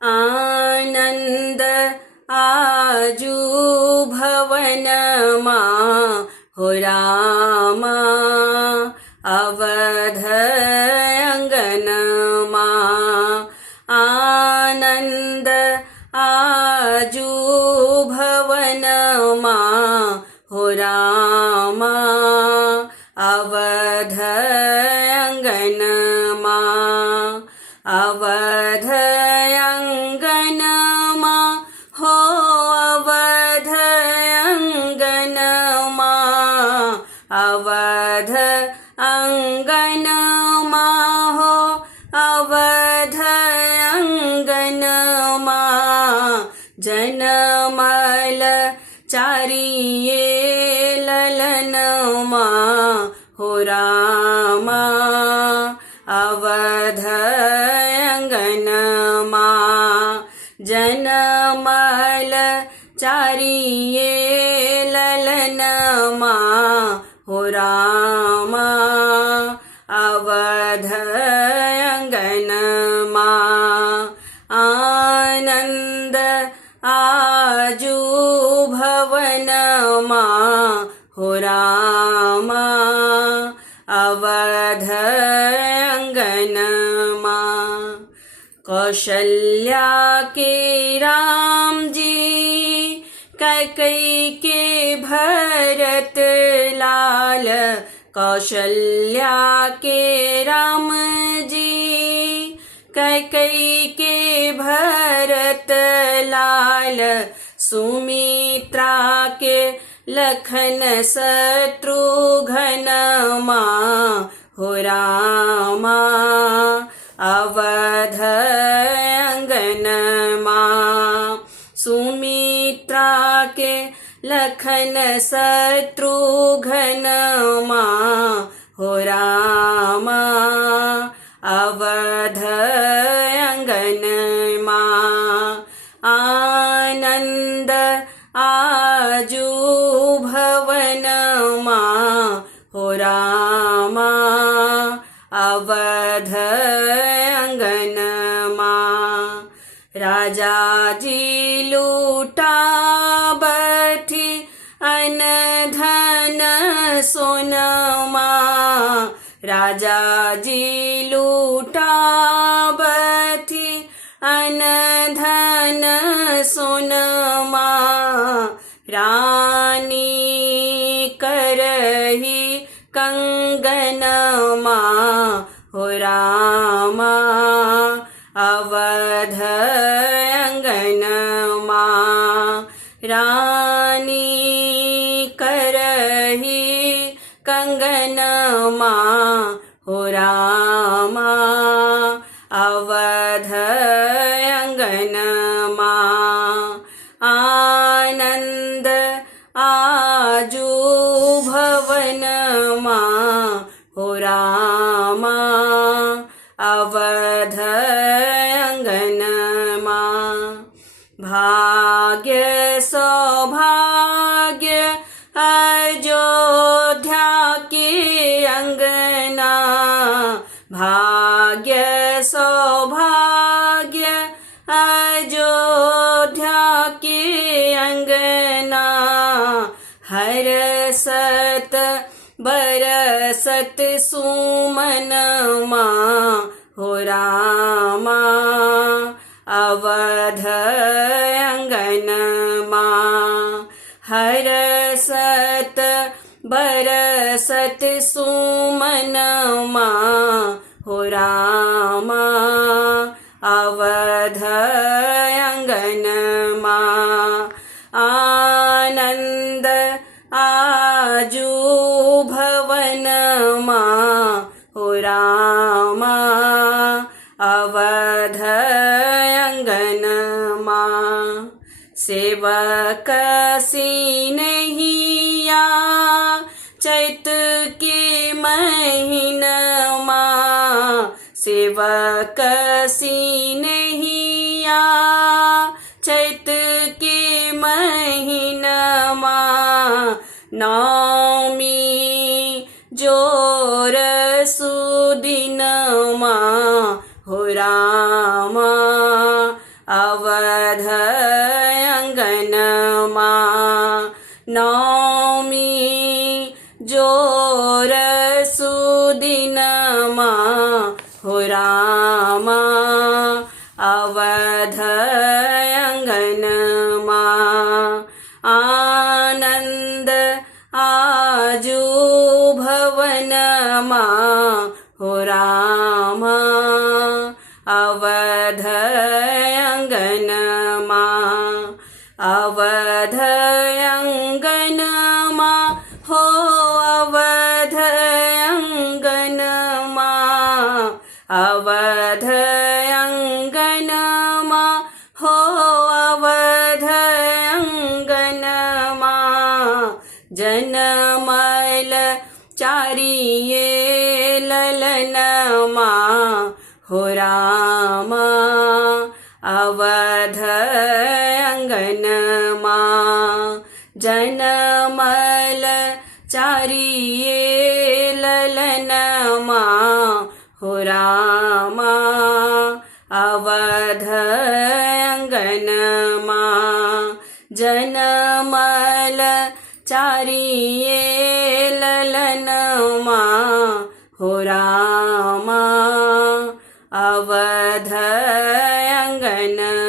आनंद आजू भवनमा हो रामा अवध अंगनमा आनंद आजू भवनमा हो रामा अवध अंगनमा अवध अंगनमा हो अवध अंगनमा अवध अंगनमा हो अवध अंगनमा जनमल चारिये ललनमा हो रामा अवध अंगनमा जनमल चारिये ललनमा हो रामा अवध अंगनमा आनंद आजू भवनमा हो रामा अवध अंगनमा कौशल्या के राम जी कैकेयी के भरत लाल कौशल्या के राम जी कैकेयी के भरत लाल सुमित्रा के लखन शत्रुघ्नमा हो रामा अवध अंगनमा सुमित्रा के लखन शत्रुघ्नमा हो रामा अवध अंगनमा आनंद आजू भवनमा हो रामा अवध अंगनमा राजा जी लूटा बथी अन धन सोनमा राजा जी लूटा बथी अन धन सोनमा रानी करही कंगनमा हो रामा अवध अंगनमा रानी करही कंगनमा हो रामा अवध अंगनमा आनंद आजू भवनमा हो रामा अवध अंगनमा भाग्य सौभाग्य अयोध्या के अंगना भाग्य सौभाग्य अयोध्या के अंगना हरसत बरसत सुमनमा हो रामा अवध अंगनमा हरसत बरसत सुमनमा हो रामा अवध अंगनमा आनंद आजू भवनमा हो रामा अवध अंगनमा सेवक सिनहिया चैत के महीनमा सेवक सिनहिया चैत के महीनमा नौमी जोर सुदिनमा हो रामा अवध अंगनमा नौमी जोर सुदिनमा हो रामा अवध अंगनमा आनंद आजू भवनमा हो रामा अवध अंगनमा अवध अंगनमा हो अवध अंगनमा अवध अंगनमा हो अवध अंगनमा जनमल चारिये ललनमा हो रामा अवध अंगनमा जनमल चारिये ललनमा हो रामा अवध अंगनमा जनमल चारिये ललनमा हो रामा अवध अंगनमा।